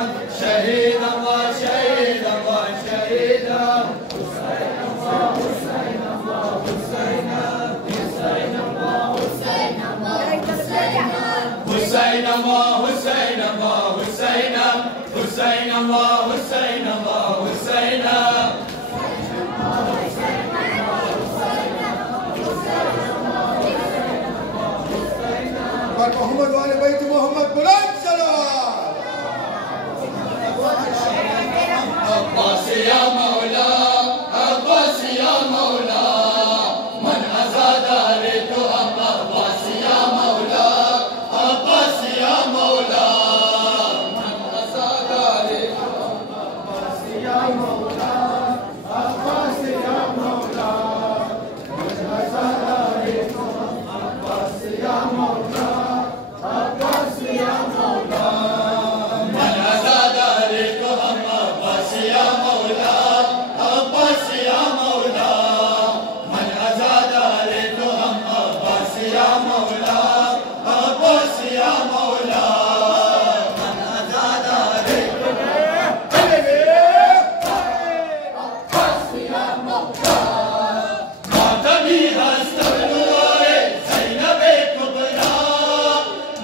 شهيدا وشهيدا وشهيدا حسينا وحسينا وحسينا حسينا وحسينا وحسينا حسينا وحسينا وحسينا حسينا وحسينا وحسينا محمد وآل بيت محمد بلند سلام. عباس يا مولا عباس يا مولا من أزاد ريت عباس يا مولا عباس يا مولا من أزاد ريت عباس يا مولا عباس يا مولا من أزاد ريت عباس يا مولا عباس يا مولا من أزاد ريت عباس يا مولا عباس يا مولا من أزاد ريت عباس يا مولا عباس يا مولا من أزاد ريت عباس يا مولا ماتمي هستبلوه زينب كبرى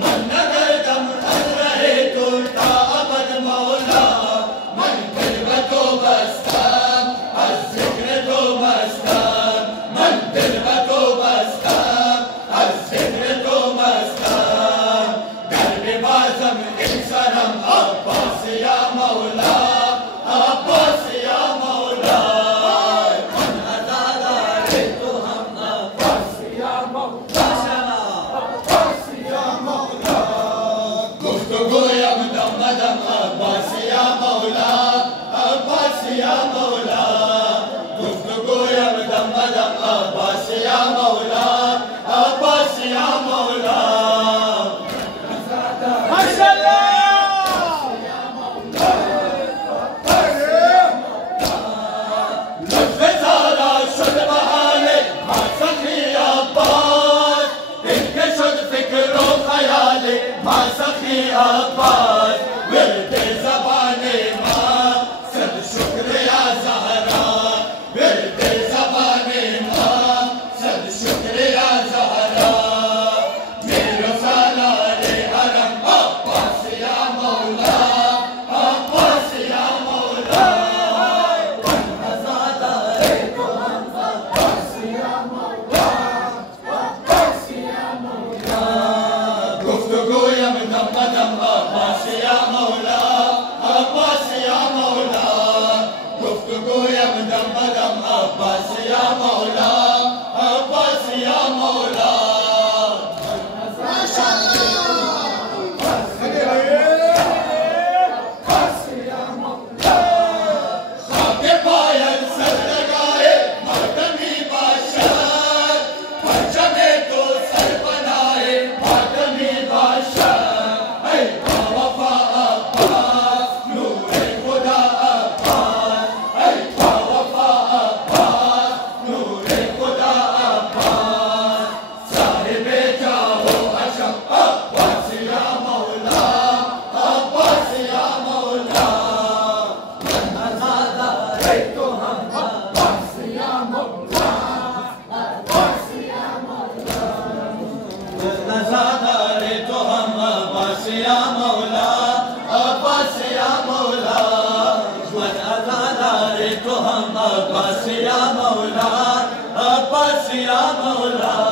من نظر دم أزره تلتا أبد مولا من قلبته بستم الذكر تو بستم من قلبته بستم الذكر تو بستم قلبي بازم انسرم عباس يا مولا عباس يا مولا من أزاد ريت هم عباس يا مولا عباس يا مولا گفتگو یم دم دم عباس یا مولا عباس یا مولا گفتگو یم دم دم عباس یا مولا عباس یا مولا لطف زادا شد بهانه ما سخی عباس دل که شد فکر و خیال ما سخی عباس ورد زبان ما صد شکر یا زهرا ورد زبان ما صد شکر یا زهرا میرو سالار حرم عباس یا مولا عباس یا مولا من أزاد ريت عباس يا مولا عباس يا مولا گفتگو یم دم دم عباس یا مولا عباس یا مولا گفتگو یم دم دم عباس یا مولا عباس یا مولا خاک پایت سر لگائے ماتمی باشد پرچم تو سر بنائے ماتمی باشد ای باوفا عباس نور خدا عباس ای باوفا عباس نور خدا عباس صاحب جاو حشم عباس یا مولا عباس یا مولا من أزاد ريت هم عباس يا مولا عباس يا مولا من أزاد ريت هم عباس يا مولا عباس يا مولا من أزاد ريت هم عباس يا مولا عباس يا مولا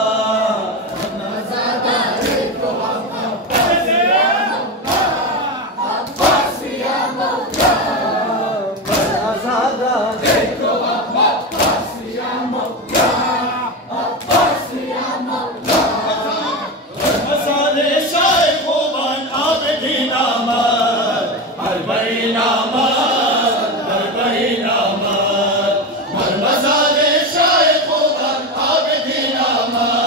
من أزاد ريت هم عباس يا مولا عباس يا مولا من أزاد ريت هم عباس يا مولا عباس يا مولا مسال شيخ من عابدين آمد أربعين آمد أربعين آمد من مسال شيخ من عابدين آمد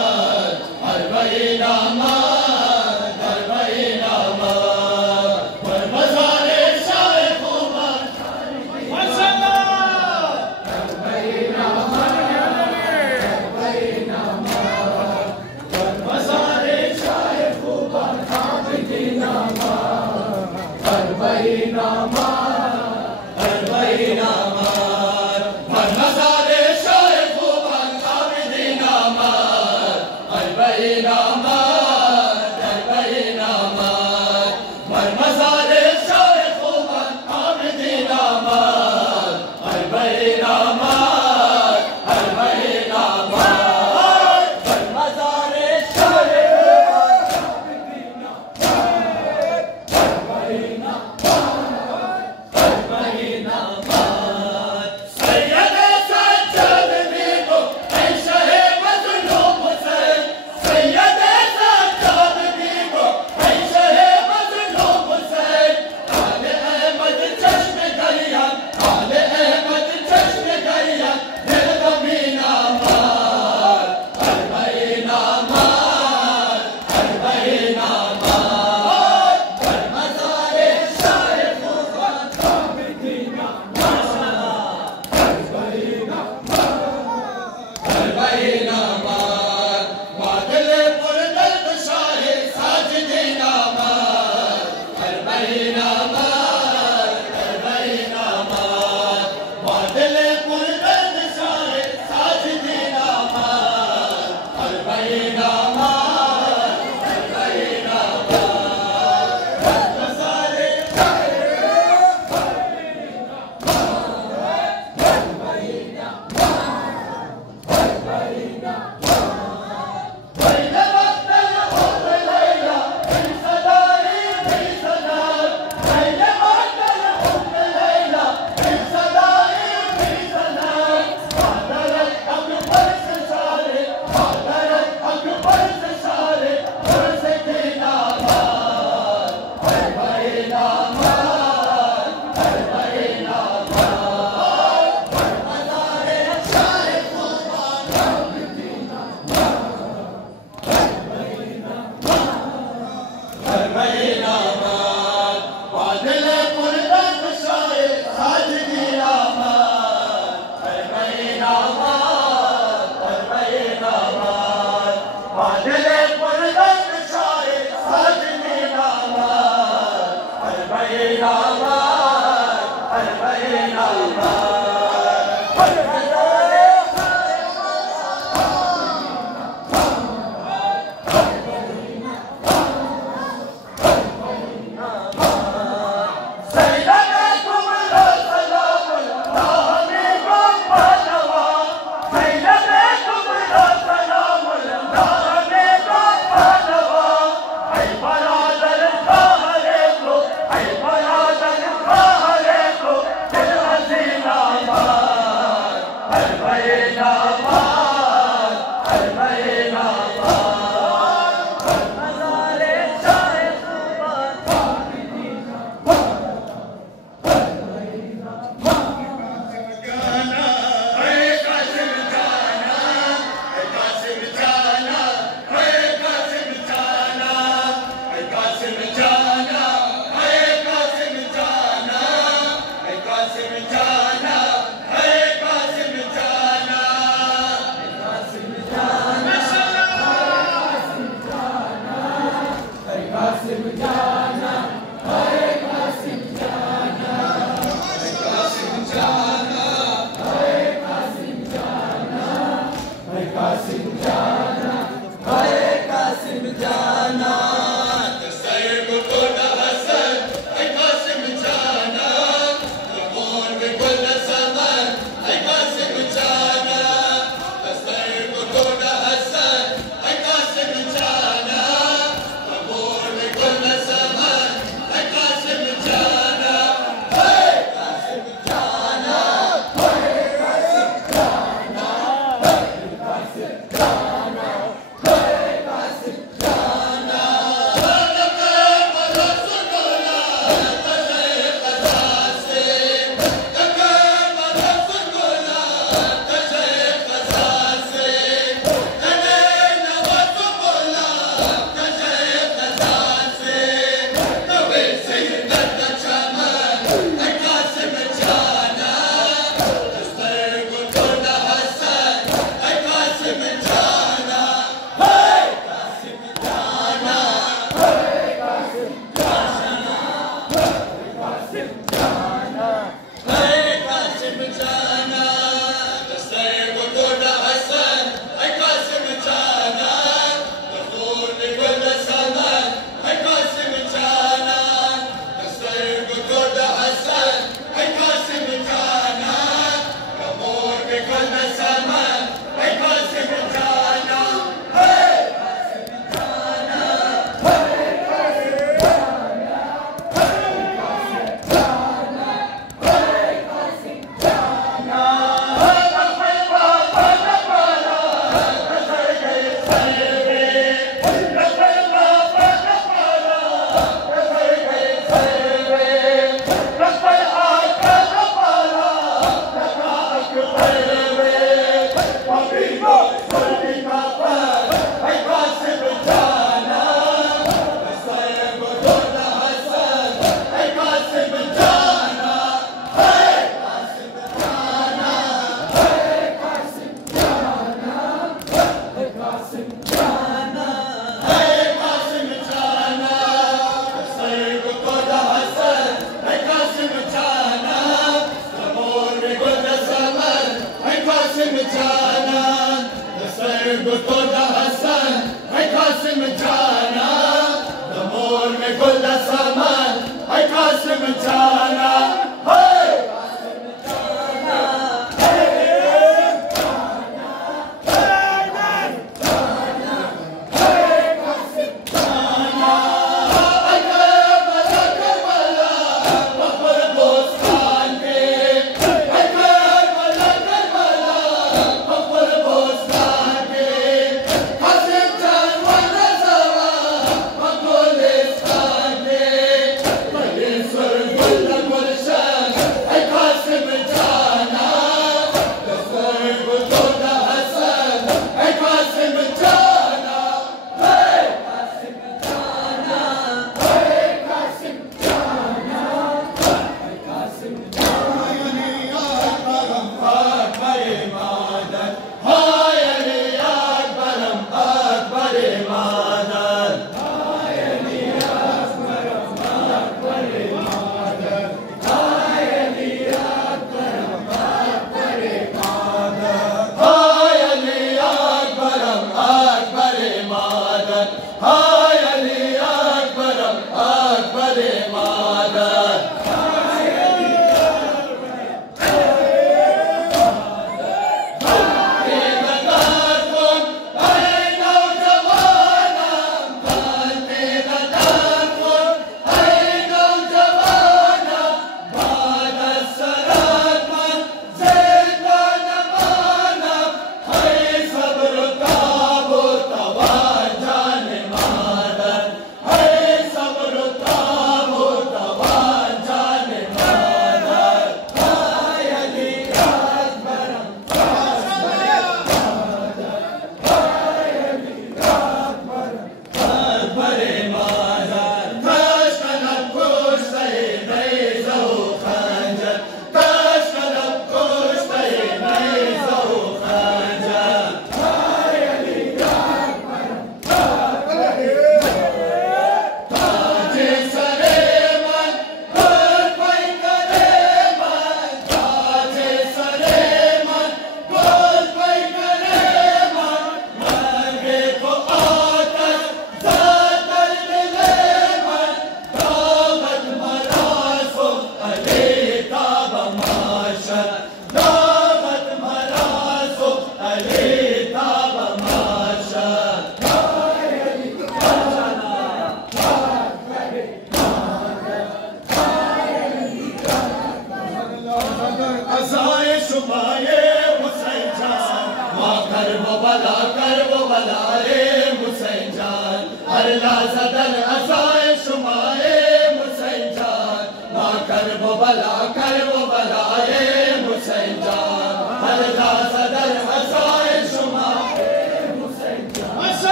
हसीना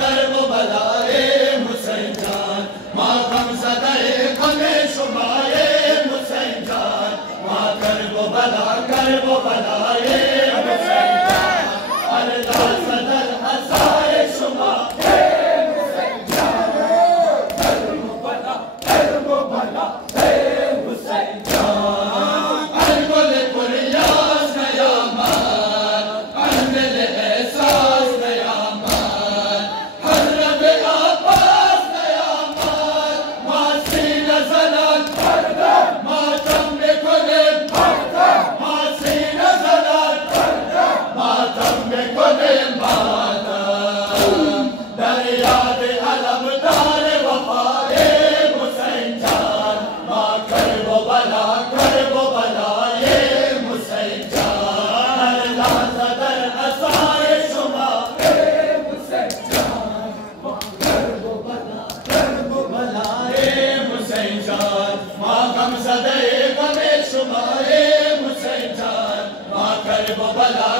कर वो भला रे हुसैन जान, मातम सदा वो बला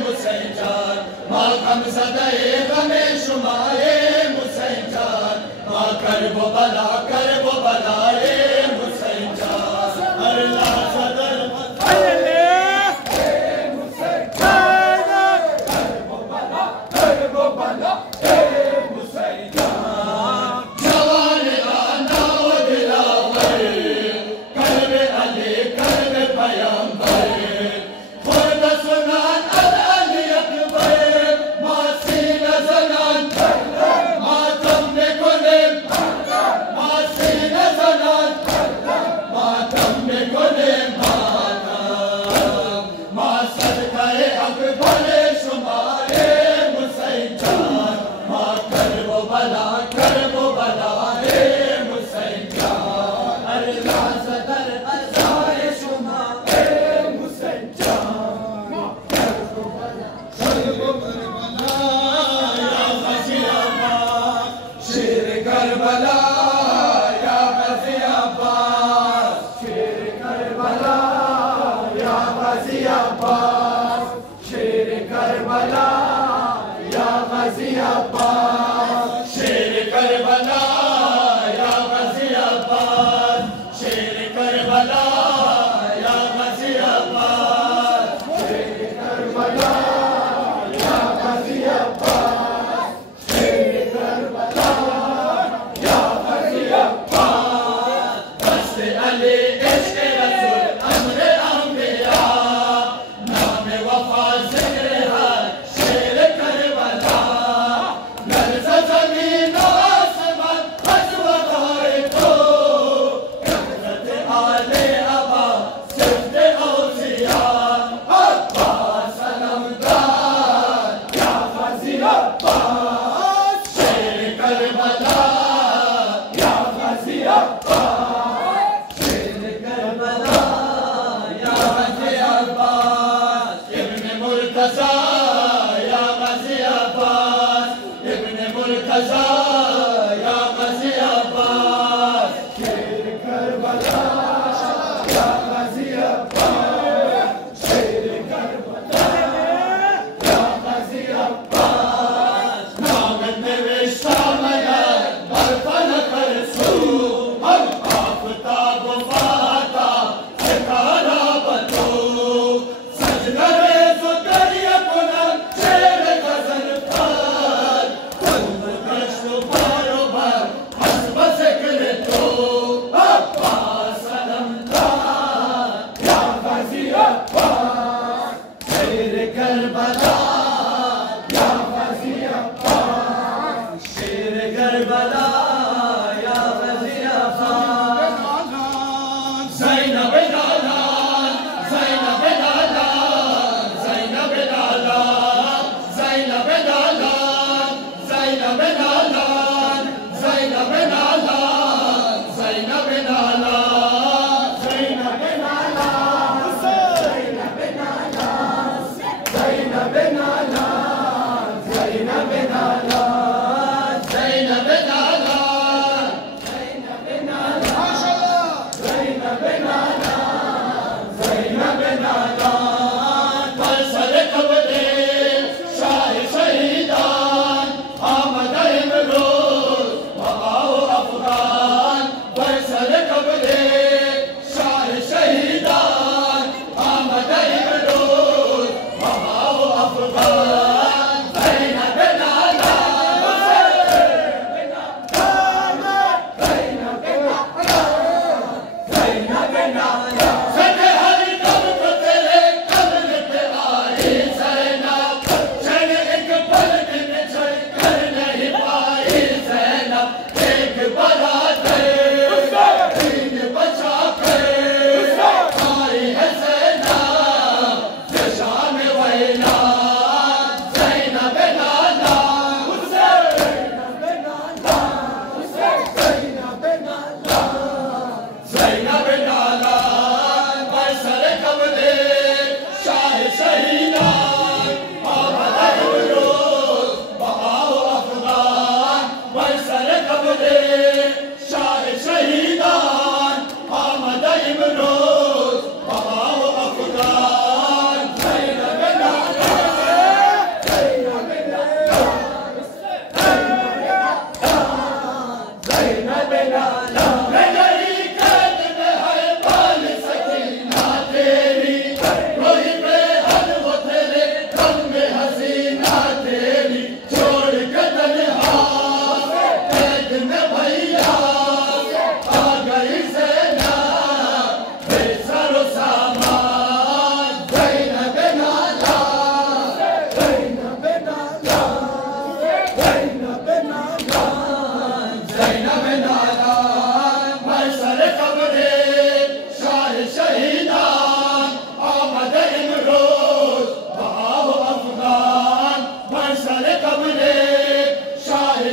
हुसैन जान माँ गम सदाए गमे शुमाए हुसैन जान माँ कर वो बला हुसैन जान अल्लाह सदर हुसैन जान कर वो बला हुसैन जान जवान राना वो दिलावर कर अली कर पैगंबर खुद सुनान अली अकबर मासी नजरान मातम में गुले मासी नजरान मातम में गुले माँ सदकाए अकबर शुमारे हुसैन जान माँ कर वो बला रे हुसैन जान अल्लाह सदर अज़ाए शुमारे हुसैन जान कर वो बला या ग़ज़ी अब्बास शेर करबला या ग़ज़ी अब्बास शेर करबला या ग़ज़ी अब्बास शेर करबला या ग़ज़ी अब्बास शेर करबला या ग़ज़ी अब्बास शेर करबला या ग़ज़ी अब्बास शेर करबला या ग़ज़ी अब्बास शेर करबला या ग़ज़ी अब्बास दस्ते अली इश्क़ रसूल अम्र अंबिया नाम वफा ज़िक्र हर शेर करबला लर्ज़ ज़मीन आसमान हज़ वग़ाए तो हज़रत आले अबा सिफ़्त औसिया अब्बास अलमदार या ग़ज़ी अब्बास शेर करबला या ग़ज़ी अब्बास शेर करबला या ग़ज़ी अब्बास इब्न मुर्तज़ा या ग़ज़ी अब्बास इब्न मुर्तज़ा या ग़ज़ी अब्बास शेर करबला या ग़ज़ी अब्बास शेर करबला या ग़ज़ी अब्बास नाम नविश्ता मगर बरफन कर सू हम आफ़ताब फाता सितारा बतो सजनरे ज़ुदरिया बुलंद शेर ग़ज़ल पर खुद कश्त बारो भर हस्ब ज़िक्र तो अब्बास अलमदार या ग़ज़ी अब्बास शेर करबला या ग़ज़ी अब्बास शेर करबला या ग़ज़ी अब्बास ज़ैनब नालान ज़ैनब नालान ज़ैनब नालान ज़ैनब नालान ज़ैनब नालान ज़ैनब नालान ज़ैनब नालान ज़ैनब नालान ज़ैनब नालान ज़ैनब नालान ज़ैनब नालान ज़ैनब नालान ज़ैनब नालान माशाअल्लाह ज़ैनब नालान ज़ैनब नालान बरसर कब्रे शाह शहीदान आमद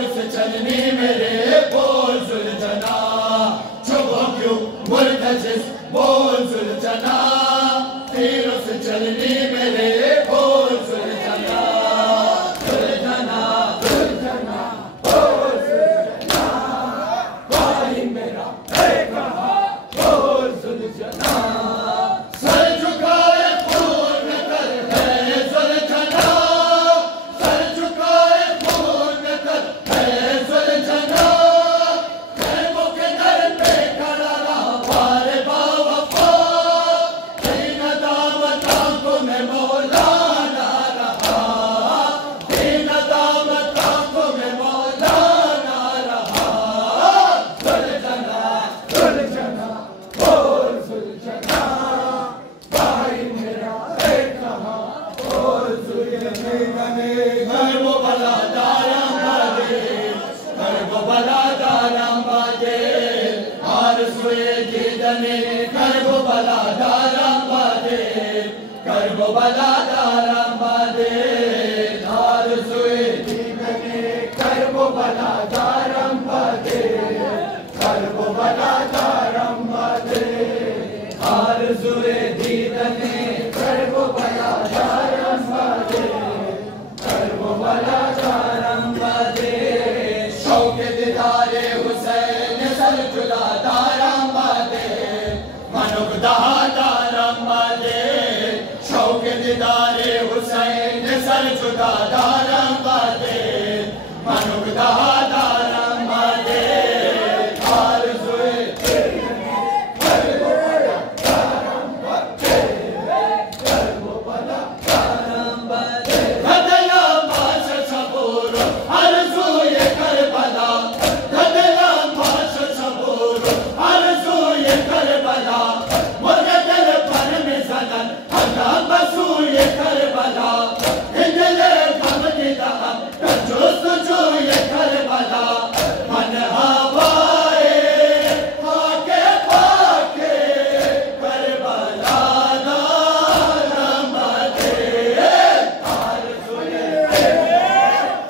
उस चलनी मेरे बोल सुलझना, छुपो क्यों मुर्तजिस बोल सुलझना, फिर उस चलनी मेरे बोल सुलझना, सुलझना सुलझना बोल सुलझना, भाई मेरा है कहाँ बोल सुलझना, सर झुकाए खून कर है सुलझना, सर झुकाए खून कर है सुलझना, खैमों के दर पे खड़ा रहा वारे बावफा, दीन दामत आंखों में मौलाना रहा, दीन दामत आंखों में मौलाना रहा, सुलझना सुलझना बोल सुलझना, भाई मेरा है कहाँ बोल सुलझना, घर वो भला दारम बाजे, घर वो भला दारम बाजे, हार सुए जीदने घर वो भला दारम बाजे, घर वो भला दारम बाजे, हार सुए जीदने घर वो भला दारम बाजे, घर वो भला दारम बाजे, हार सुए जीदने घर वो भला दारम बाजे, घर वो भला दारम बाजे, शौक़ दीदारे हुसैन सर जुदा दारम बाजे, मनुक दहा दारम बाजे, शौक़ दीदारे हुसैन सर जुदा दारम बाजे, मनुक दहा दारम बाजे, हार सुए घर वो भला दारम बाजे, घर वो भला दारम बाजे, धदला माश छबूर हर सुए करबला, धदला माश छबूर हर सुए करबला, मुर्गे दिल पर में सनन हला बसूए करबला, हिंदले गम की दहम कजोस जुए करबला, मन हवाए हाके पाके करबला दारम बाजे, हार सुए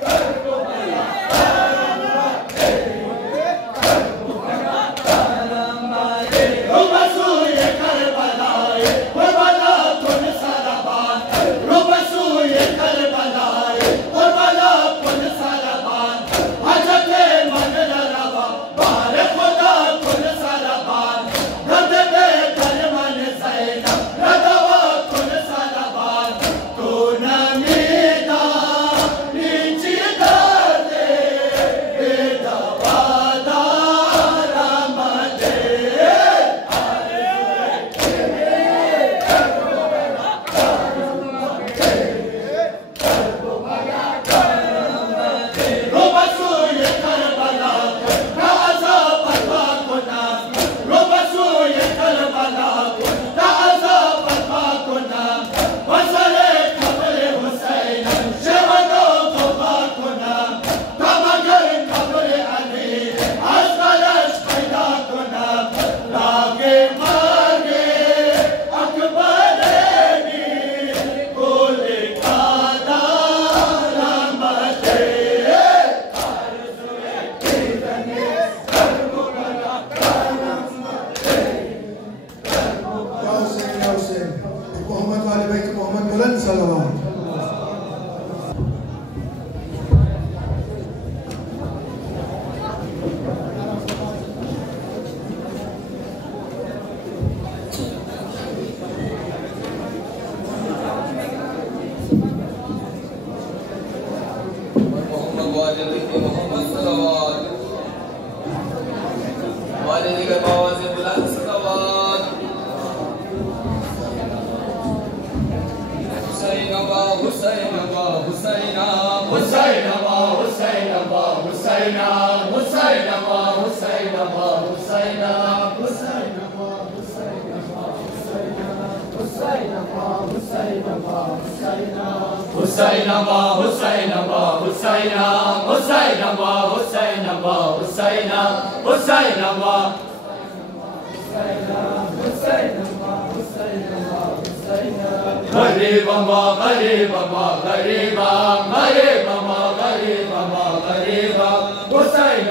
घर वो भला दारम बाजे, घर वो भला दारम बाजे, रुबसूए करबलाए और भला कुन सरबान, रुबसूए करबलाए और भला कुन सरबान, हजते मन रवा बार खुदा कुन सरबान, रद पे कर मन सैना रदवा कुन सरबान, तू नमीदा नीची दे बेदवा दारम बाजे, रुबसूए करबला ताज़ा परवा कुना, रुबसूए करबला ताज़ा परवा कुना, वसले कब्र हुसैन शवनो क़ुबा कुना, तमगर कब्र अली अस्गरश पैदा कुना, लागे मागे अकबरनी कुल का दारम बाजे, हार सुए जीदने घर वो भला दारम बाजे, घर वो या हुसैन या हुसैन, मोहम्मद वाले बैत मोहम्मद बुलंद सलवात। मोहम्मद वालिद मोहम्मद सलवात, वालिद के बावज़ बुलंद सलवात, हुसैन वा हुसैन वा हुसैना, हुसैन वा हुसैन वा हुसैना, हुसैन वा हुसैन वा हुसैना, हुसैन वा हुसैन वा हुसैना, हुसैन वा हुसैन वा हुसैना, हुसैन वा हुसैन वा हुसैना, हुसैन वा हुसैन वा हुसैना, हुसैन वा गरीबा गरीबा गरीबा गरीबा गरीबा गरीबा Shame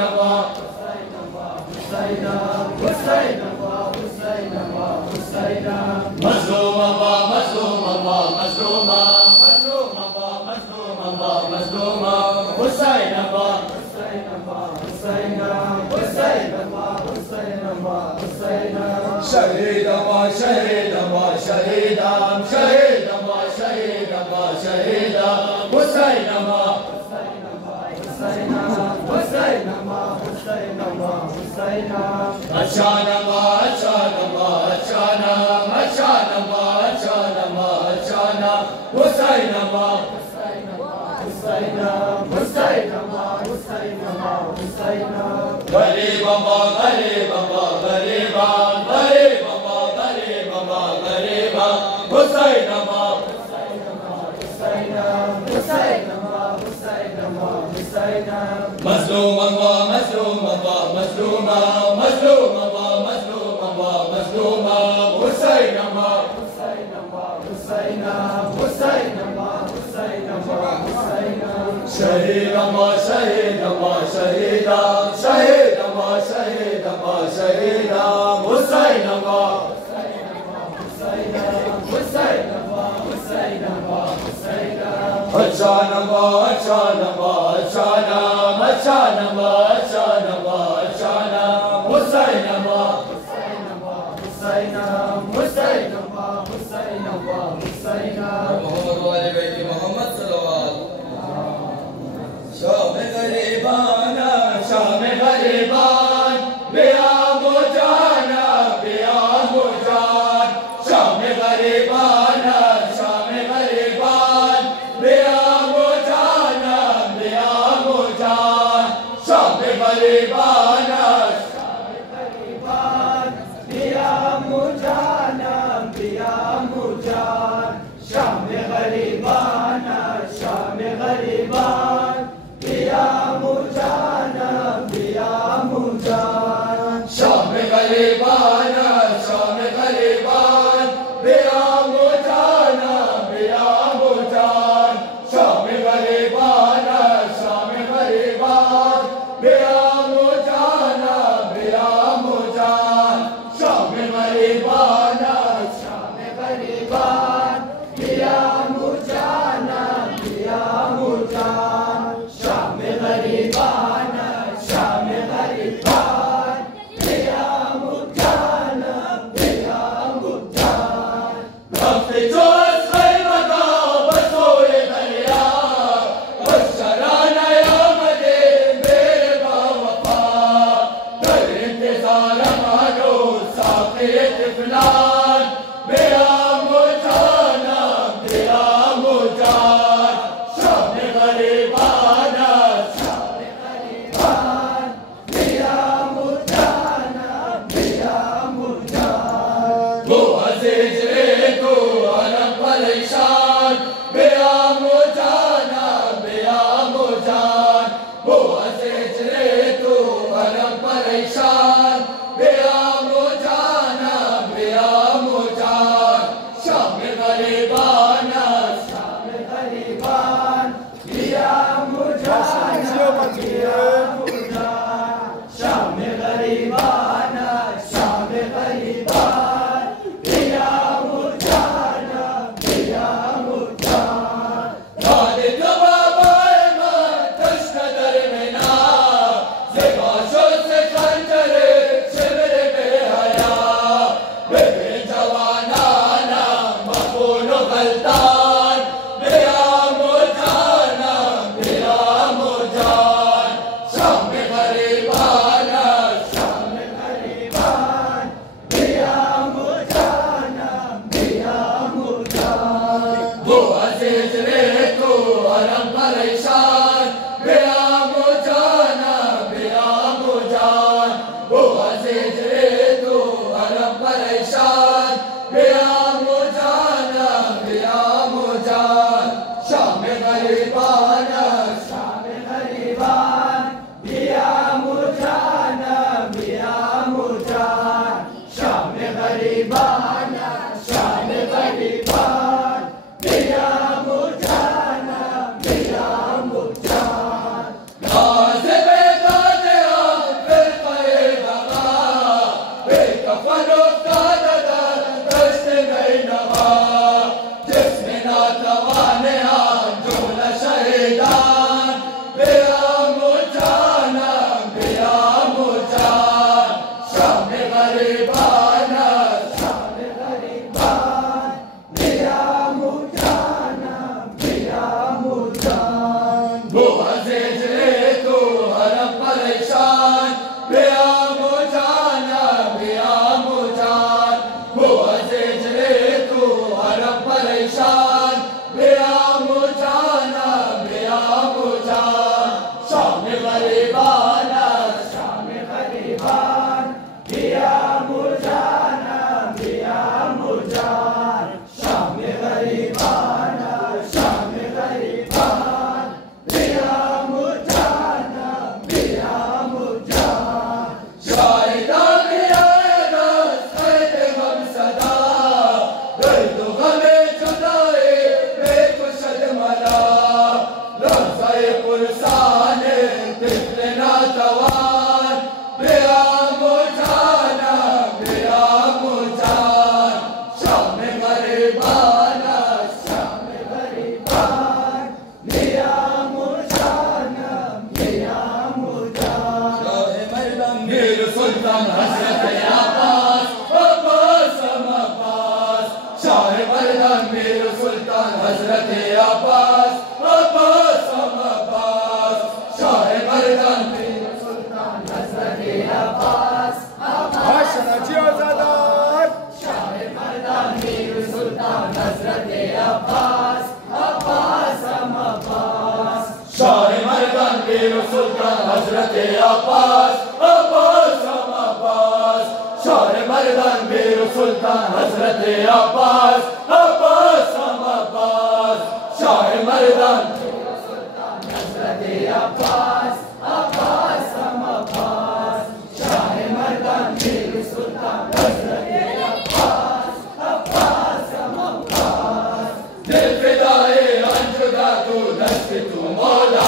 हजरत अब्बास अब्बास हम अब्बास शाह मर्दान मीर सुल्तान हजरत अब्बास अब्बास हम अब्बास शाह मर्दान मीर सुल्तान हजरत अब्बास अब्बास हम अब्बास शाह मर्दान मीर सुल्तान हजरत अब्बास अब्बास हम अब्बास दिल फिदाए अंजुदा तू दस्त तू मौला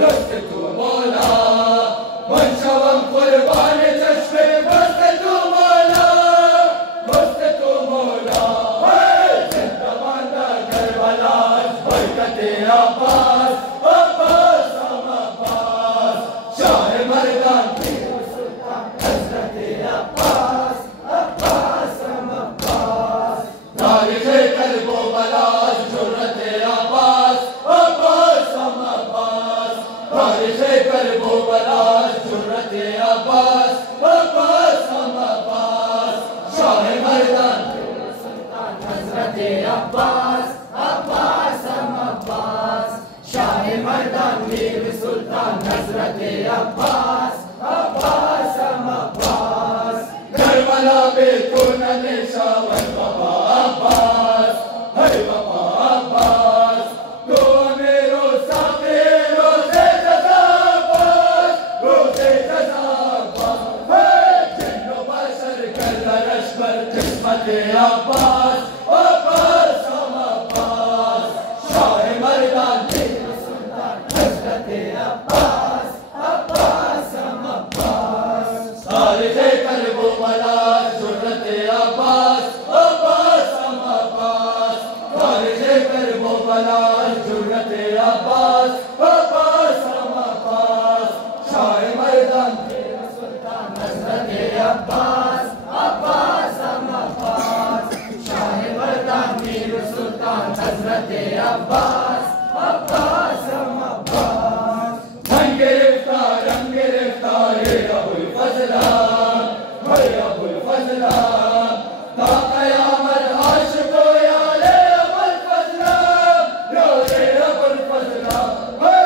दस्त तू मौला वंशवम कुर्बान चश्मे बस्त तू मौला बस्त तू मौला जिंदाबाद करबला बरकत अब्बास अब्बास हम अब्बास शाह मर्दान मीर सुल्तान हजरत अब्बास अब्बास हम अब्बास तारीख करबो बलास जुर्रत अब्बास अब्बास हम अब्बास तारीख करबो बलास जुर्रत अब्बास अब्बास हम अब्बास शाह मर्दान मीर सुल्तान हजरत अब्बास अब्बास हम अब्बास शाह मर्दान मीर सुल्तान हजरत अब्बास अब्बास हम अब्बास करबला में तो निशावर बाबा अब्बास है बाबा अब्बास तो मेरो साथे रोज़े जज़ाबास रोज़े जज़ाबास है जिन्नो बशर कर रश पर किस्मत अब्बास अब्बास हम अब्बास शाह मर्दान मीर सुल्तान हजरत अब्बास अब्बास हम अब्बास तारीख करबो बलास जुर्रत अब्बास अब्बास हम अब्बास तारीख करबो बलास जुर्रत अब्बास अब्बास हम अब्बास शाह मर्दान मीर सुल्तान हजरत अब्बास अब्बास हम अब्बास शाह मर्दान मीर सुल्तान हजरत अब्बास अब्बास हम अब्बास रंग गिरफ्तार है अबुल फजला है अबुल फजला ता क़यामत आशिको यारे अबुल फजला यारे अबुल फजला है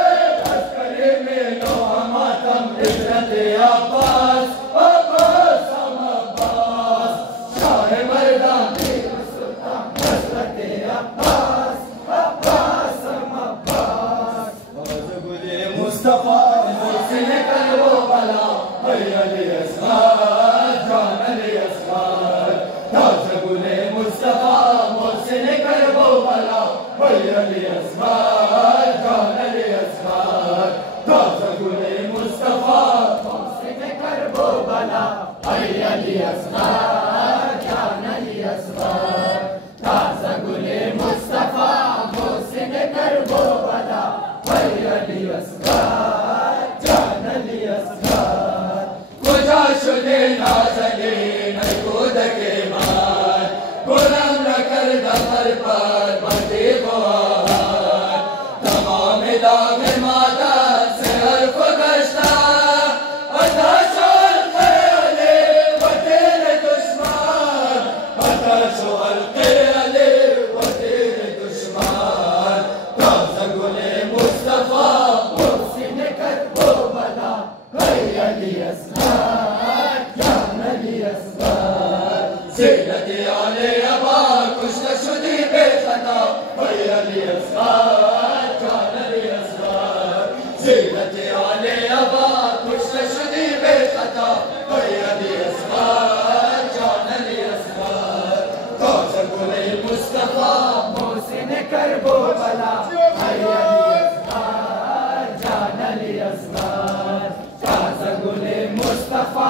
अस्करे में लो मातम इज़्ज़त अब्बास अब्बास हम अब्बास शाह मर्दान मीर सुल्तान हजरत अब्बास अब्बास हम अब्बास गुले मुस्तफा मोहसिन करबो बला है अली असगर जान अली असगर ताज गुले मुस्तफा मोहसिन करबो बला है अली असगर जान अली असगर ताज गुले मुस्तफा मोहसिन करबो बला है अली असगर जान अली असगर ताज गुले मुस्तफा मोहसिन करबो बला है अली असगर जान अली असगर कुजा शुदे नाज़नीन कूद के मार गुलाम न कर दफर पर बंदे बुआर तमाम दाग माता से हर्फ गश्ता अता शोर ख़याले वतेरे दुश्मन अता शोर ख़याले वतेरे दुश्मन ताज़ा गुले मुस्तफा मोहसिन करबो बला है अली असगर जान अली असगर ज़ीनत आले अबा कुश्त शुदी बेखता है अली असगर जान अली असगर ज़ीनत आले अबा कुश्त शुदी बेखता है अली असगर जान अली असगर ताज़ा गुले मुस्तफा मोहसिन करबो बला है अली असगर जान अली असगर ताज़ा गुले मुस्तफा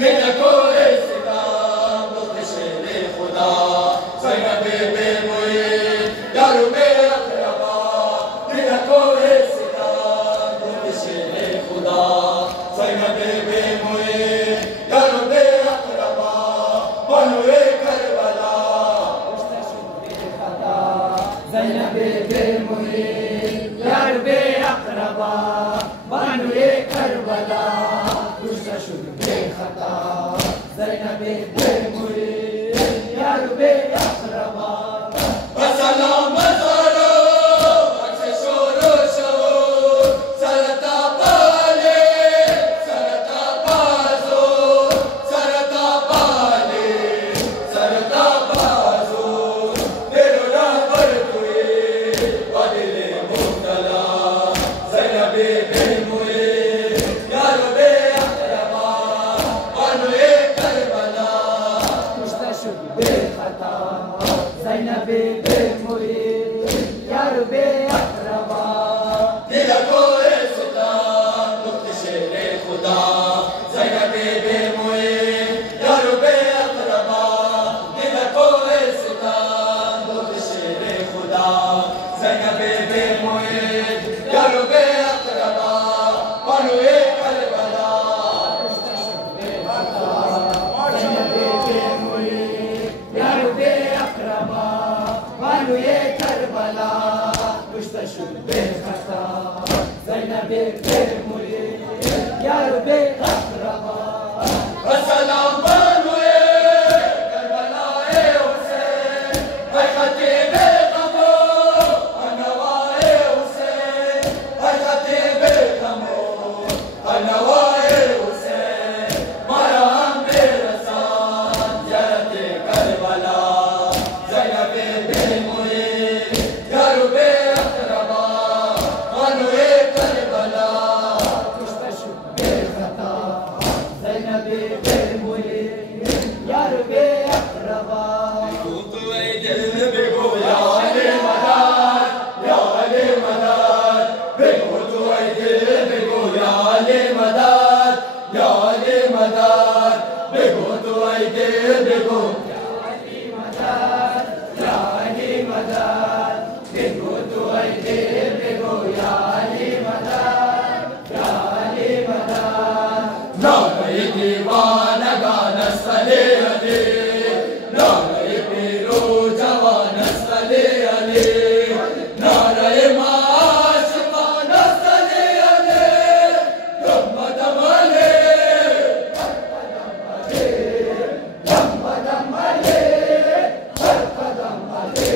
दिल को सिता शेर खुदा ज़ैनब बेमुईद यारो मेरे अक़रबा दिल को सिता शेर खुदा ज़ैनब बेमुईद यारो मेरे अक़रबा बनूए करबला ज़ैनब बेमुईद यारो मेरे अक़रबा बनूए करबला खता ज़ैनब बेमुईद यारो मेरे अक़रबा सलाम ज़ारो अच्छे शोरो शोर सरता पाले सरता बाजो सरता पाले सरता बाजो तेरो राबर तुए बदले मुब्तला ज़ैनब बेमुईद यारो मेरे अक़रबा बनूए करबला खता ज़ैनब बेमुईद यारो मेरे अक़रबा दिल को सिता शेर खुदा ज़ैनब बेमुईद यारो मेरे अक़रबा दिल को सिता शेर खुदा ज़ैनब बेमुईद यारो मेरे अक़रबा बनूए करबला बनूए करबला मुस्तशुद्ध खता ज़ैनब बेमुईद यारो मेरे अक़रबा सलाम बनूए करबलाए हुसैन है खतीबे ग़मो अनवाए हुसैन है खतीबे ग़मो अनवाए हुसैन मारा मेरा साथ जरते करबला ज़ैनब बेमुईद यारो मेरे अक़रबा बनूए करबला मुस्तशुद्ध खता ज़ैनब बेमुईद यारो मेरे अक़रबा बिगो या अले मदद या अले मदद बिगो तो दिल बिगो या अले मदद या अले मदद बिगो तो दिल बिगो नारे दीवाना गाना सले अले नारे पीरो जवान सले अले नारे माशिकान सले अले दम दम अले दम दम अले हर कदम अले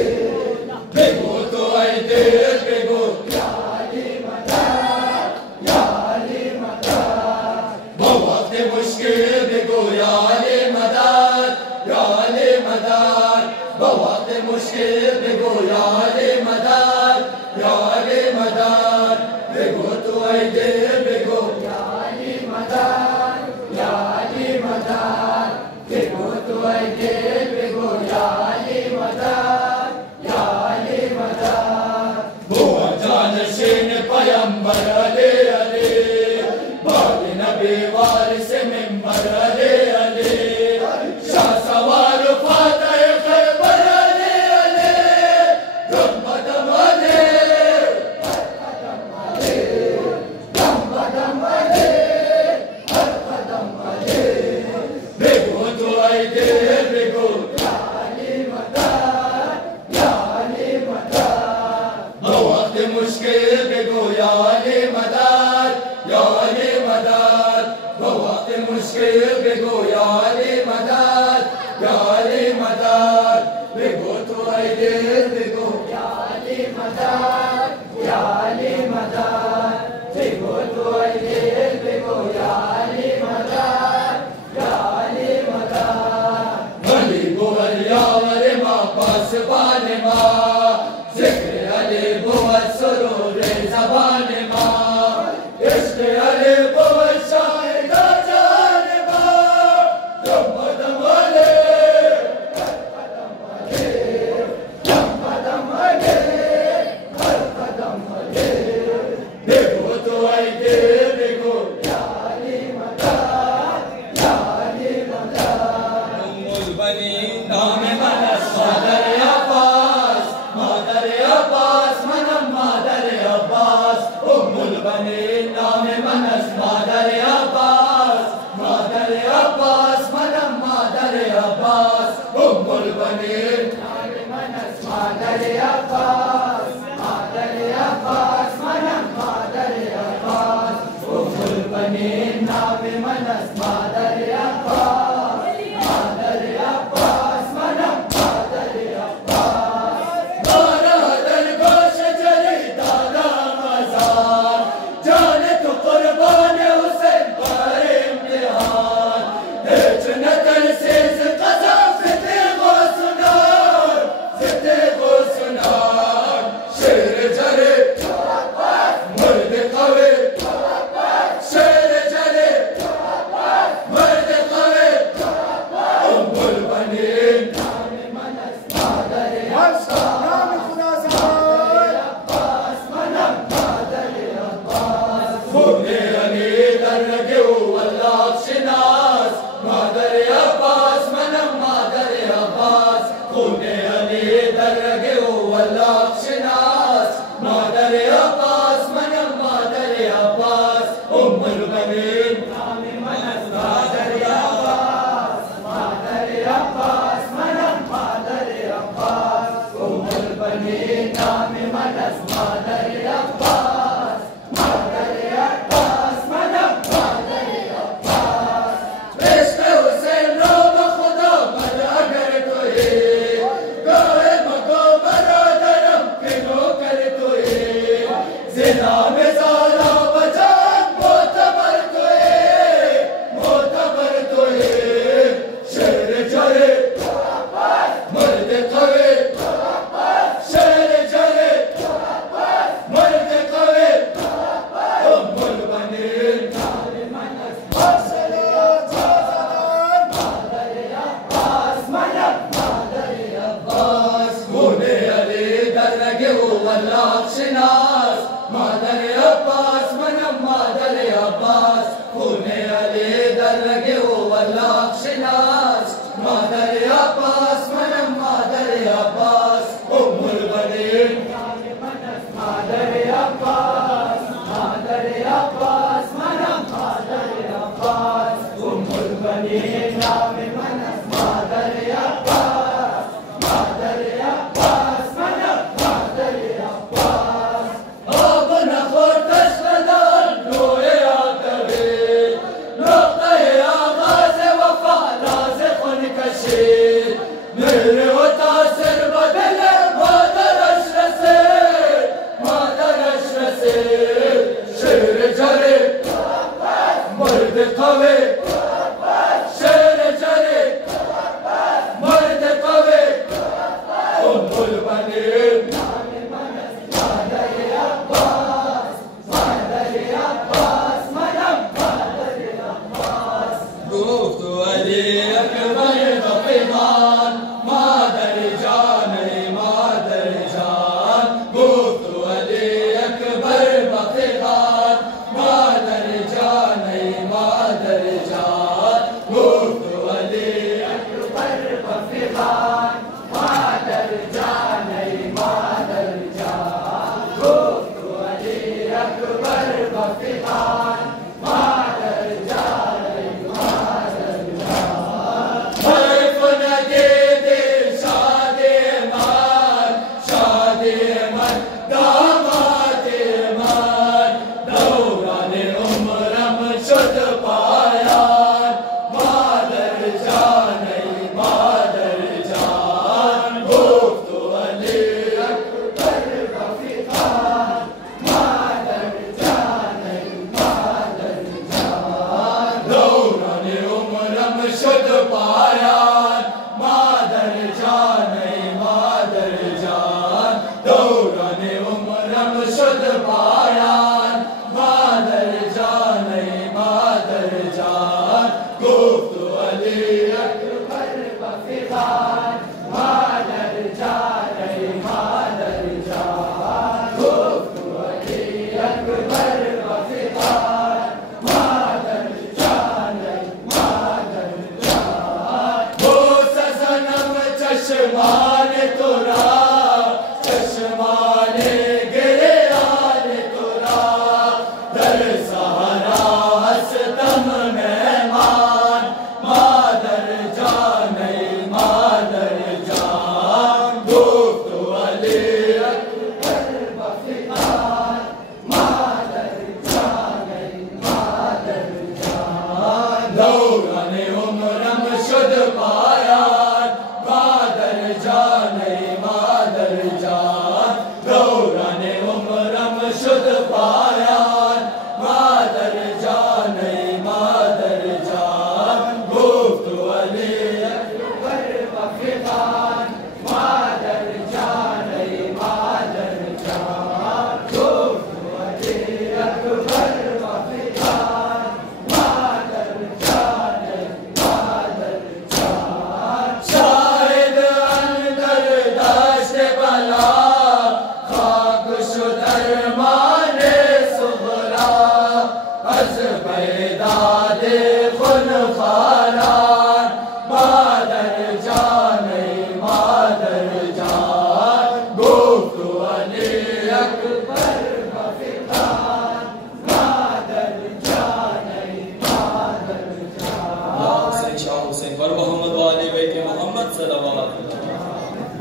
बिगो तो दिल बिगो या अली मदद या अली मदद बहुत मुश्किल बिगो या अली मदद या अली मदद बहुत मुश्किल बिगो या अली मदद या अली मदद बिगो तो दिल बिगो या अली मदद या अली मदद बिगो तो दिल बिगो या अली मदद या अली मदद हुआ जानशीन पैगंबर अली अली बाग नबी वारिस मिंबर अली अली शाह सवार फातह खैबर अली अली दम दम अली दम दम अली हर कदम अली बिगो तो दिल बिगो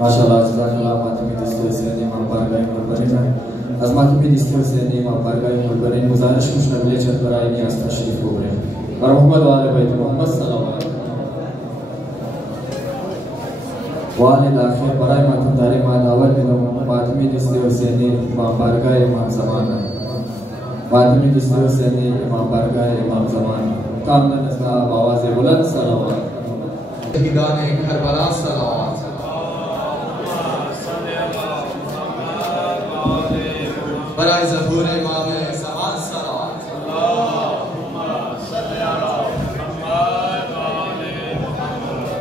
माशाल्लाह जज़ाकल्लाह मातमी दस्तूर से इमाम बारगाह मुबररिन अज़मात में दस्तूर से इमाम बारगाह मुबररिन गुजारिश मुश्तमिल चंद बराए नियाज़ तशरीफ हो रहे और मोहम्मद वाले बैत मोहम्मद सल्लल्लाहु अलैहि वाले लाखे बराए मातदारी मादावत में मातमी दस्तूर से इमाम बारगाह इमाम ज़माना मातमी दस्तूर से इमाम बारगाह इमाम ज़माना कामना नज़ा आवाज़ बुलंद सल्लल्लाहु अलैहि शहीदान करबला सल्लल्लाहु बराए ज़हूर इमाम ज़मान सलावत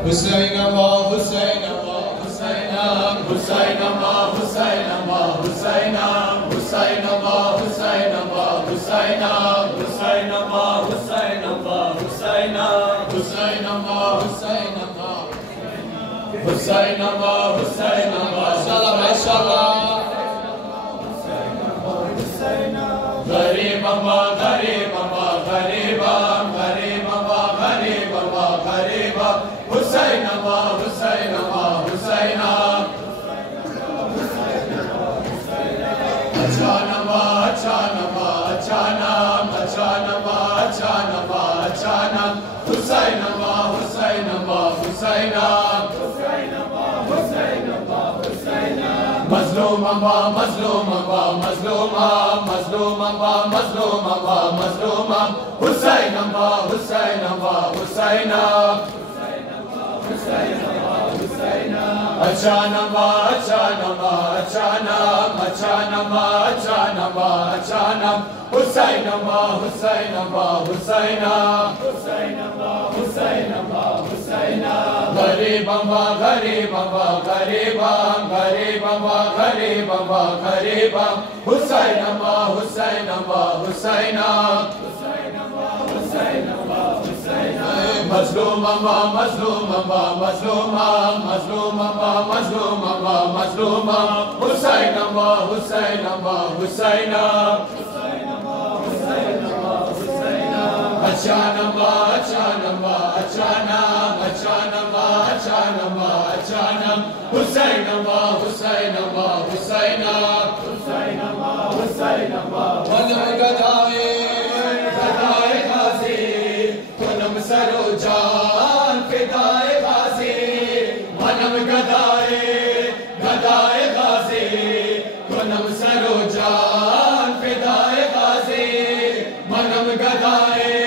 हुसैन अल्लाह हुसैन अल्लाह हुसैन हुसैन अल्लाह हुसैन अल्लाह हुसैन हुसैन अल्लाह हुसैन अल्लाह हुसैन हुसैन अल्लाह हुसैन अल्लाह हुसैन हुसैन अल्लाह हुसैन अल्लाह हुसैन अल्लाह हुसैन अल्लाह माशाअल्लाह माशाअल्लाह गरीब अम्मा गरीब अम्मा गरीब गरीब अम्मा गरीब अम्मा Husainaba, Husainaba, Husaina. Achanaba, Achanaba, Achanam, Achanaba, Achanaba, Achanam. Husainaba, Husainaba, Husaina. Mazlumaba, Mazlumaba, Mazluma, Mazlumaba, Mazlumaba, Mazluma. Husainaba, Husainaba, Husaina. Achanaba, Achanaba, Achanam, Achanaba, Achanaba, Achanam. Husainaba, Husainaba, Husaina. Garibamba, Garibamba, Garibam, Garibamba, Garibamba, Garibam. Husainaba, Husainaba, Husaina. Mazlumaba, Mazlumaba, Mazluma, Mazlumaba, Mazlumaba, Mazluma. Husainaba, Husainaba, Husaina. Achanaba, Achanaba, Achanam, Achanaba, Achanaba, Achanam. Husainaba, Husainaba, Husaina. Manam Gadaye, Gadaye Ghazi, Kunam Sarojan, Fidaye Ghazi. Manam Gadaye, Gadaye Ghazi, Kunam Sarojan, Fidaye Ghazi. Manam Gadaye.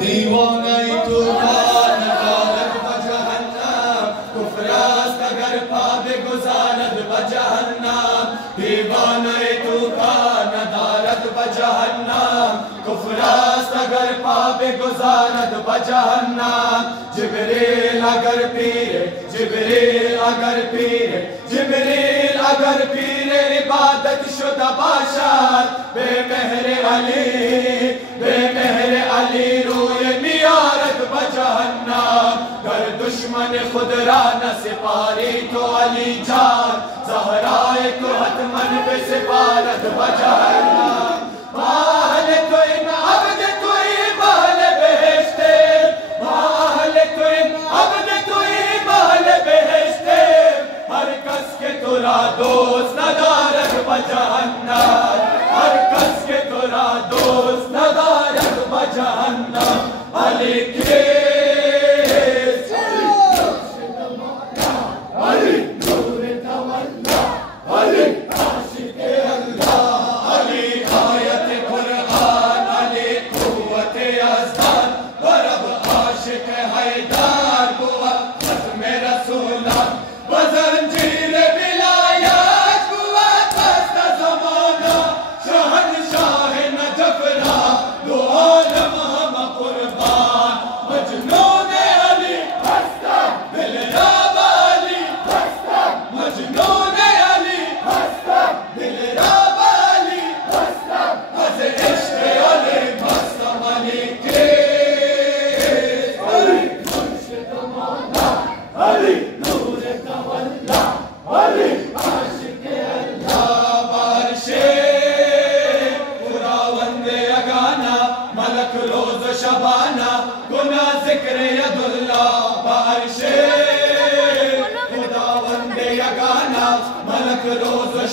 दीवाने तूफान गालक बजा दीवाने तू का नदारत बजहन्नम कुफरास्त अगर पापे गुजारत बजहन्नम जिब्रील अगर पीरे जिब्रील अगर पीरे जिब्रील अगर पीरे इबादत शुदा बाशात बेमेहरे अली रोए मियारत बजहन्नम कर दुश्मन खुद रा न सिपारी तो अली जान ज़हराए तो हतमन पे सिपारत बजहन्नम माहल तो इन अब्द तो महल बेहेश्ते माहल तो इन अब्द तो महल बेहेश्ते हर कस के तुरा दोस्त नदारत बजहन्नम हर कस के तुरा दोस्त नदारत बजहन्नम अली के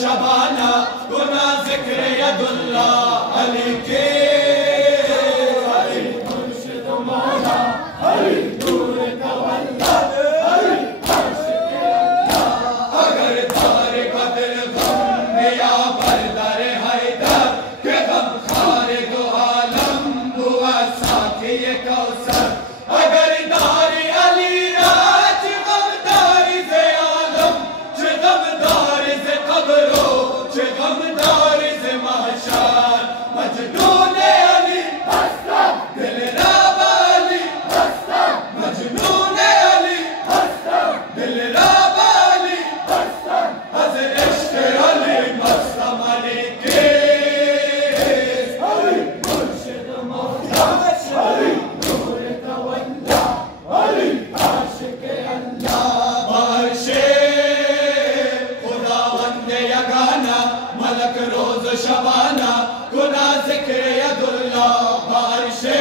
शबाना गुना जिक्र यदुल्ला अली के अली मुर्शिद मौला अली नूर तवल्ला अली आशिक अल्लाह अगर तारे बदल गम या बरदर हैदर के गम खारे दो आलम हुआ साथी कौसर अगर दारी अली राज गमदारी से आलम गमदारी से कब्रो गमदारी से महशर मजनून अली दिल राबाली मजनून अली दिल राबाली हज़ इश्क़ अली मस्तम अली के अली मुर्शिद मौला अली नूर तवल्ला अली आशिक अल्लाह बारिशे मलक रोज शबाना गुना जिक्र यदुल्ला बारिशे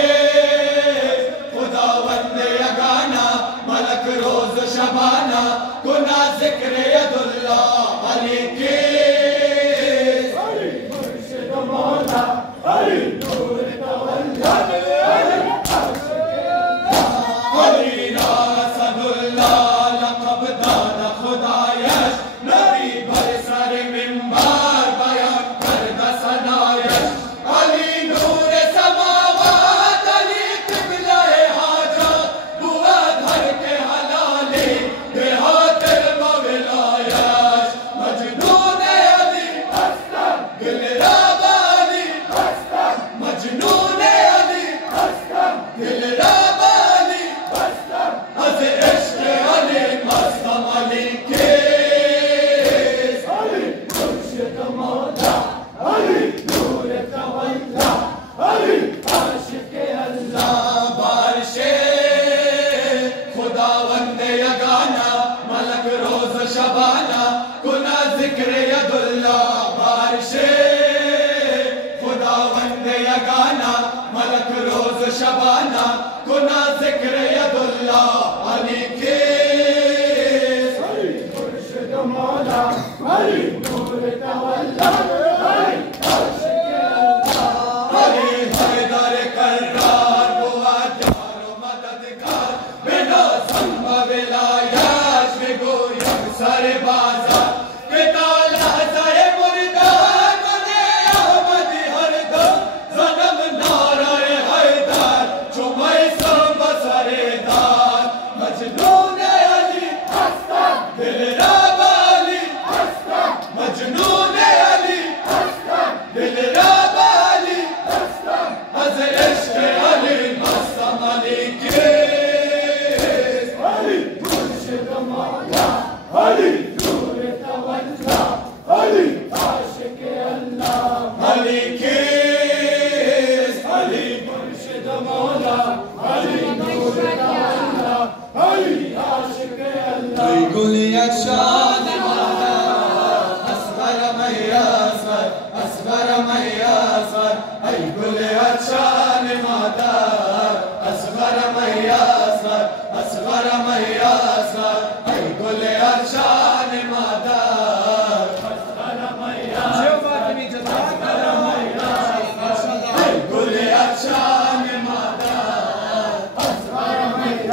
खुदावंद यगाना मलक रोज शबाना गुना जिक्र यदुल्ला अली के अली मुर्शिद मौला अली नूर तवल्ला अली अली रासदुल्ला लक़ब दादा खुदायश नबी भर सर मिंबर शबाना गुना जिक्र यदुल्ला बारिशे खुदावंद यगाना मलक रोज शबाना गुना जिक्र यदुल्ला अली के अली मुर्शिद मौला अली नूर तवल्ला अली आशिक अल्लाह अली हैदर करार बुआ जारो मददगार बिना संभव विलायत में गोया सारे बाजार पिताला जाए मुर्दार बने अहमद हर दम जन्म नाराए हैदर चुमाए सब बसरेदार मजनून अली दिल राबाली मजनून گلیت شان مادر اصغرم ای اصغر اصغرم ای اصغر ای گلیت شان مادر اصغرم ای اصغر اصغرم ای اصغر ای گلیت شان مادر اصغرم ای اصغر ای گلیت شان مادر اصغرم ای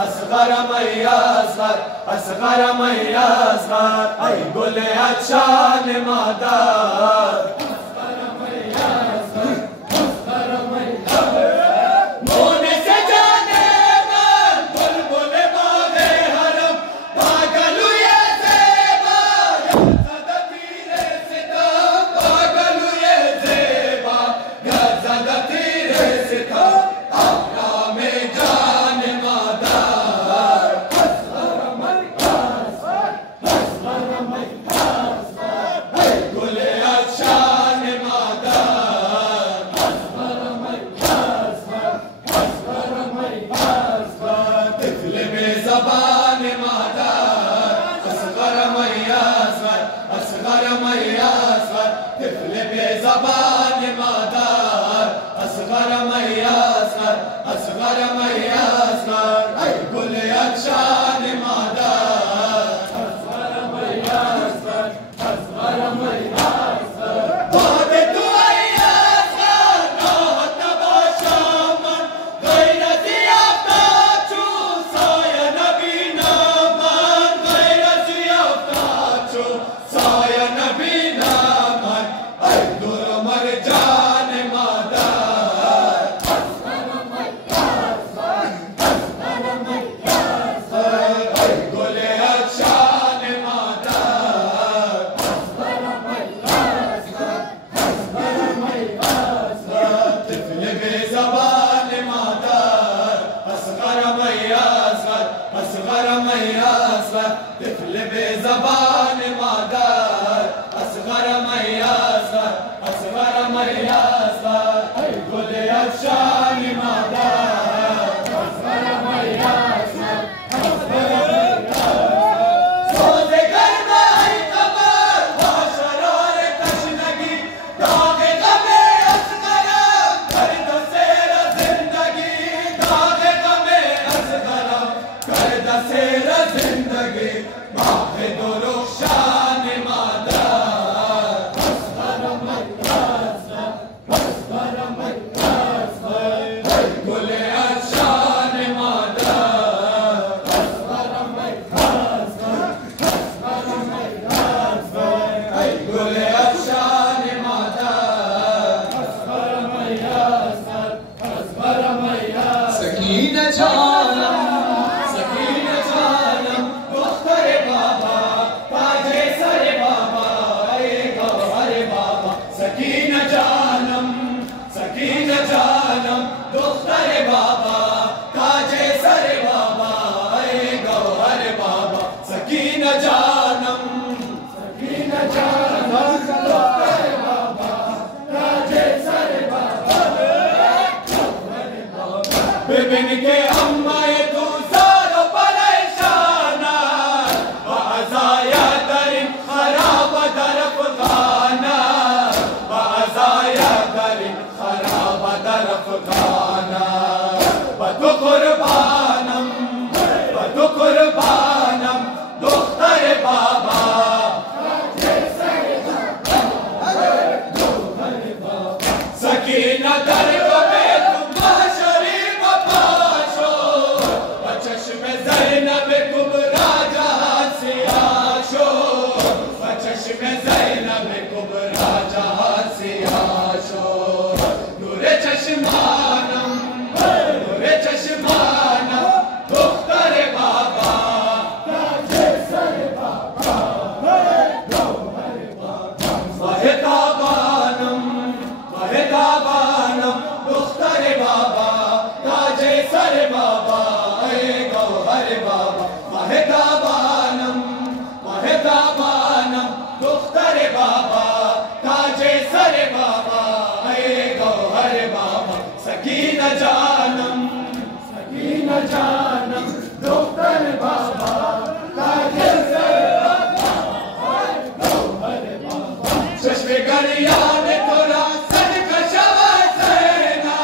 اصغرم ای اصغر اصغرم ای اصغر ای گلیت شان مادر اصغرم ای اصغر اصغرم ای اصغر مونس جان من بلبل باغ حرم با گلوی زیبا زده تیر ستم با گلوی زیبا زده تیر ستم آرام جان مادر اصغرم ای اصغر اصغرم ای اصغر ای گلیت شان مادر اصغرم ای اصغر اصغرم ای اصغر طفل به زبان مادر اصغرم ای اصغر اصغرم ای اصغر طفل به زبان مادر اصغرم ای اصغر اصغرم ای اصغر ای گلیت شان مادر اصغرم ای اصغر اصغرم ای اصغر باد تو ای اصغر راحت نباشم من غیرتی افتاد چو سایه نبینم من غیرتی افتاد چو سایه نبینم من ای دور مرجان مادر اصغرم ای اصغر اصغرم ای اصغر ای گلیت شان مادر اصغرم ای اصغر اصغرم ای اصغر طفل به زبان مادر اصغرم ای اصغر اصغرم ای اصغر طفل به زبان مادر اصغرم ای اصغر اصغرم ای اصغر ای گلیت شان مادر اصغرم ای اصغر اصغرم ای اصغر سازگر ای قمر با شرار تشنگی داغ غم اصغرم کرد سیر زندگی داغ غم اصغرم کرد سیر زندگی ماه درخشان مادر اصغرم ای اصغر اصغرم ای اصغر ای گلیت شان مادر اصغرم ای اصغر اصغرم ای اصغر ای گلیت شان مادر اصغرم ای اصغر اصغرم ای اصغر سکینه جانم دختر مهتابانم دختر بابا تاج سر بابا اے گوہر بابا سکینہ جانم دختر بابا تاج سر بابا اے گوہر بابا چشم گریان تورا صدقہ شوا زینا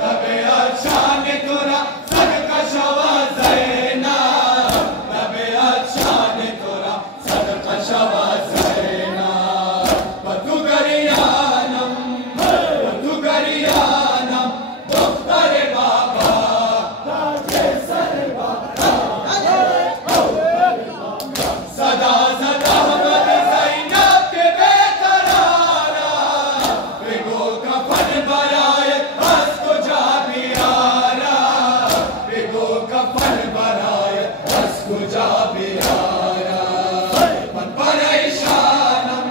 لب اچھان تورا صدقہ شوا زینا لب اچھان تورا صدقہ شوا زینا بدو گریانم دختر بابا تاج سر بابا صدا احمد زینب کے بے قرارا بگو کفن برایت ہنس کو جا بیارا بگو کفن برایت ہنس کو جا بیارا من پریشانم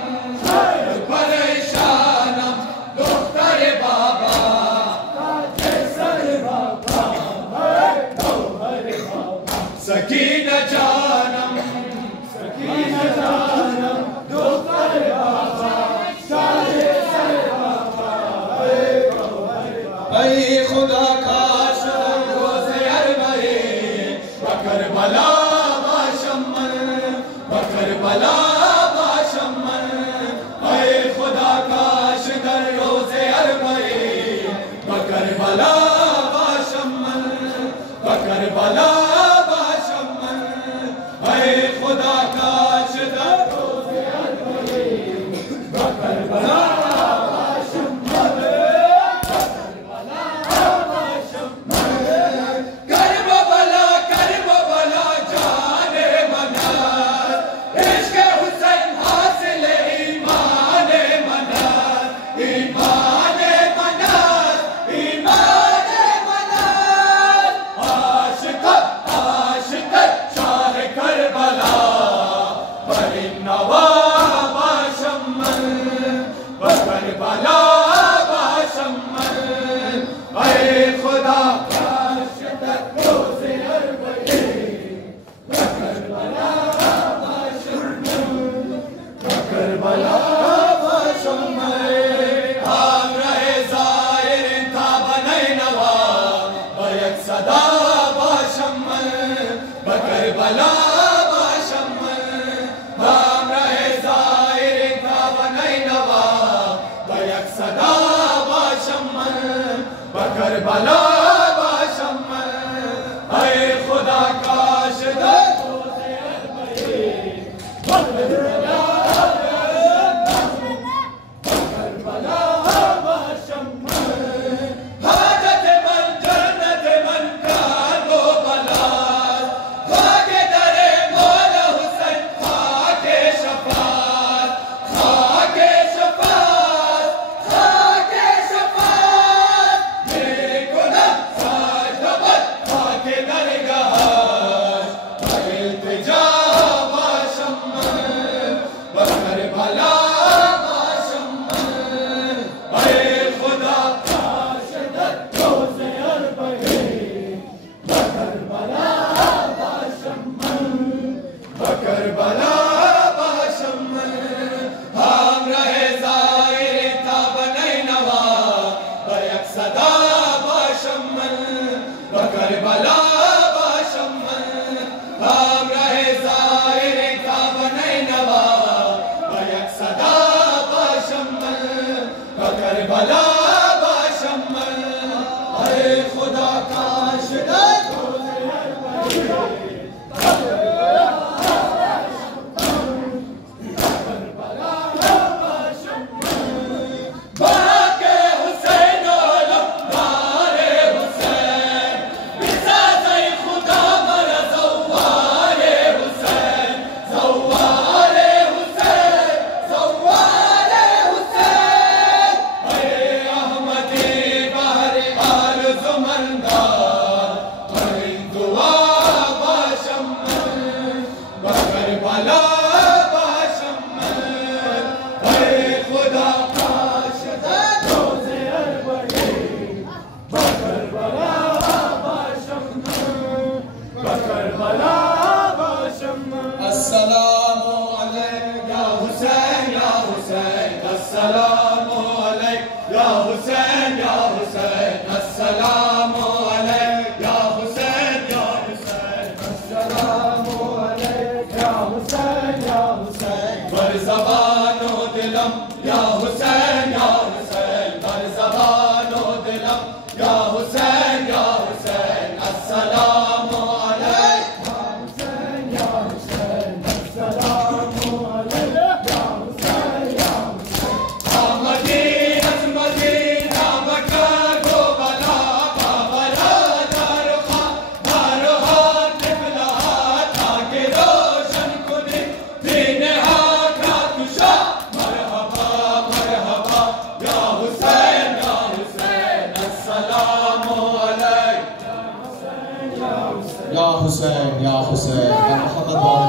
دختر بابا تاج سر بابا گوہر بابا سکینہ جانم دختر بابا تاج سر بابا اے خدا کاش روز اربعین بکربلا باشمن اے خدا کاش در روز اربعین بکربلا باشمن اے خدا کاش در روز اربعین بکربلا کربلا جانے منار عشق حسین حاصل ایمان منار عاشق شاہ کربلا برنوا باشمن بکربلا باشمن اے خدا کاش در روز اربعین بکربلا باشمن ہمراہ زائر تھا بنینوا بیک صدا باشمن بکربلا باشمن ہمراہ زائر تھا بنینوا بیک صدا باشمن بکربلا باشمن اے خدا کاش در روز اربعین بکربلا باشمن حاجت من جنت من کارو بلاد خاک در مولا حسین خاک شفاعت میکنم سجده بر خاک درگاهش التجا باشمن Ya Hussein, Ya Hussein, Ya Muhammad